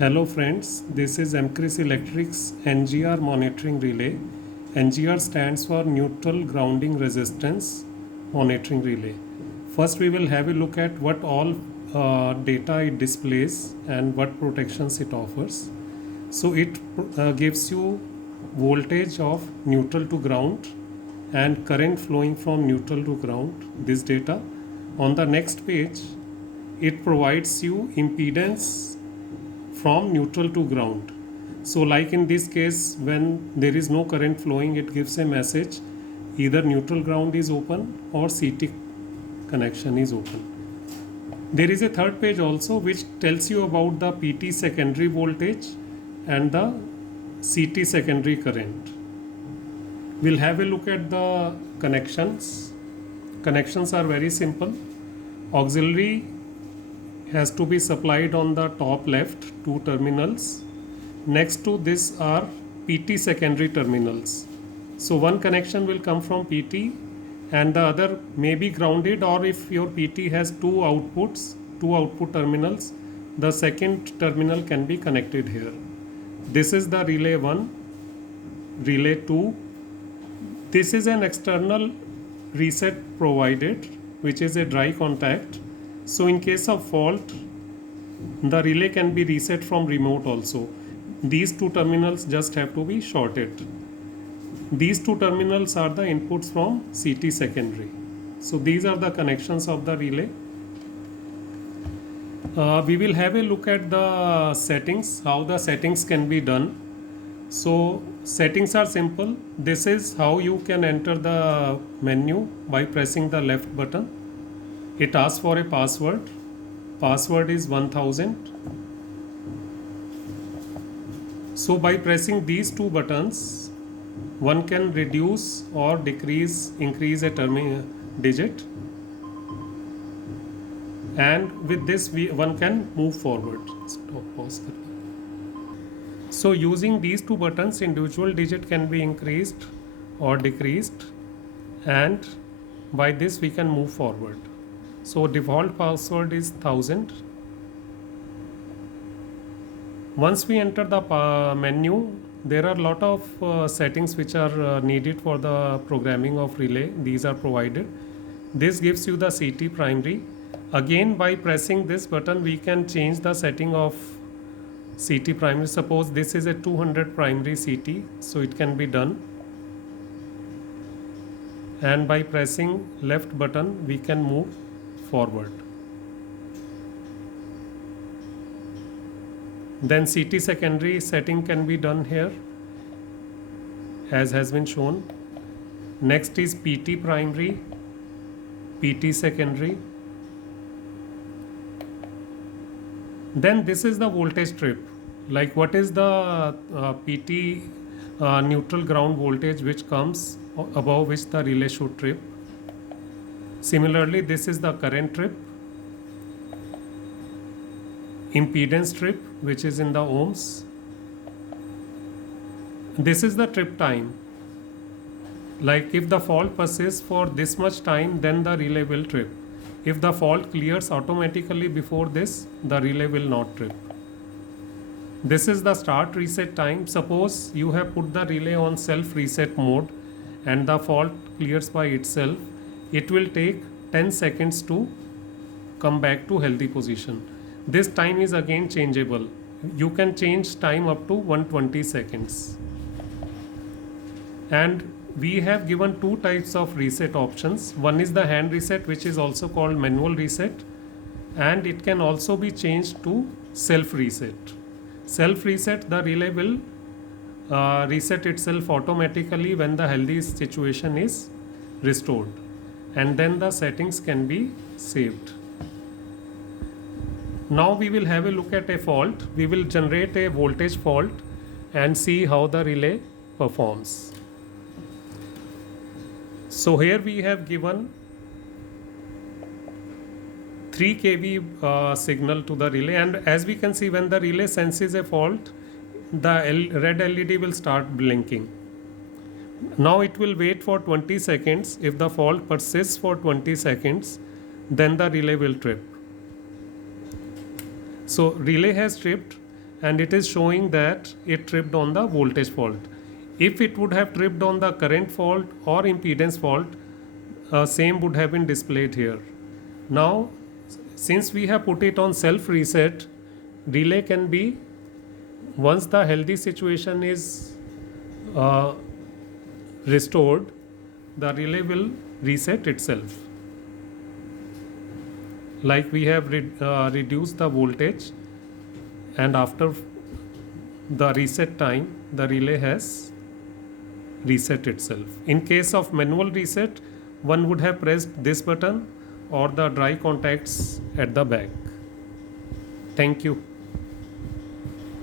Hello friends, this is M-Kris Electric's NGR Monitoring Relay. NGR stands for Neutral Grounding Resistance Monitoring Relay. First we will have a look at what all data it displays and what protections it offers. So it gives you voltage of neutral to ground and current flowing from neutral to ground, this data. On the next page, it provides you impedance from neutral to ground. So like in this case, when there is no current flowing, it gives a message either neutral ground is open or CT connection is open. There is a third page also which tells you about the PT secondary voltage and the CT secondary current. We'll have a look at the connections. Connections are very simple. Auxiliary has to be supplied on the top left, two terminals. Next to this are PT secondary terminals. So one connection will come from PT and the other may be grounded, or if your PT has two output terminals, the second terminal can be connected here. This is the relay 1, relay 2. This is an external reset provided, which is a dry contact. So in case of fault, the relay can be reset from remote also. These two terminals just have to be shorted. These two terminals are the inputs from CT secondary. So these are the connections of the relay. We will have a look at the settings, how the settings can be done. So settings are simple. This is how you can enter the menu by pressing the left button. It asks for a password. Password is 1000. So by pressing these two buttons, one can reduce or increase a digit, and with this one can move forward. Pause. So using these two buttons, individual digit can be increased or decreased, and by this we can move forward. So default password is 1000. Once we enter the menu, there are a lot of settings which are needed for the programming of relay. These are provided. This gives you the CT primary. Again, by pressing this button, we can change the setting of CT primary. Suppose this is a 200 primary CT, so it can be done. And by pressing left button, we can move forward. Then CT secondary setting can be done here, as has been shown. Next is PT primary, PT secondary. Then this is the voltage trip. Like what is the PT neutral ground voltage which comes above which the relay should trip. Similarly, this is the current trip, impedance trip, which is in the ohms. This is the trip time. Like if the fault persists for this much time, then the relay will trip. If the fault clears automatically before this, the relay will not trip. This is the start reset time. Suppose you have put the relay on self reset mode and the fault clears by itself. It will take 10 seconds to come back to healthy position. This time is again changeable. You can change time up to 120 seconds. And we have given two types of reset options. One is the hand reset, which is also called manual reset, and it can also be changed to self reset. Self reset, the relay will reset itself automatically when the healthy situation is restored, and then the settings can be saved. Now we will have a look at a fault. We will generate a voltage fault and see how the relay performs. So here we have given 3 kV signal to the relay, and as we can see, when the relay senses a fault, the red LED will start blinking. Now it will wait for 20 seconds. If the fault persists for 20 seconds, then the relay will trip. So relay has tripped, and it is showing that it tripped on the voltage fault. If it would have tripped on the current fault or impedance fault, same would have been displayed here. Now, since we have put it on self reset, relay can be, once the healthy situation is restored, the relay will reset itself. Like we have reduced the voltage, and after the reset time, the relay has reset itself. In case of manual reset, one would have pressed this button or the dry contacts at the back. Thank you.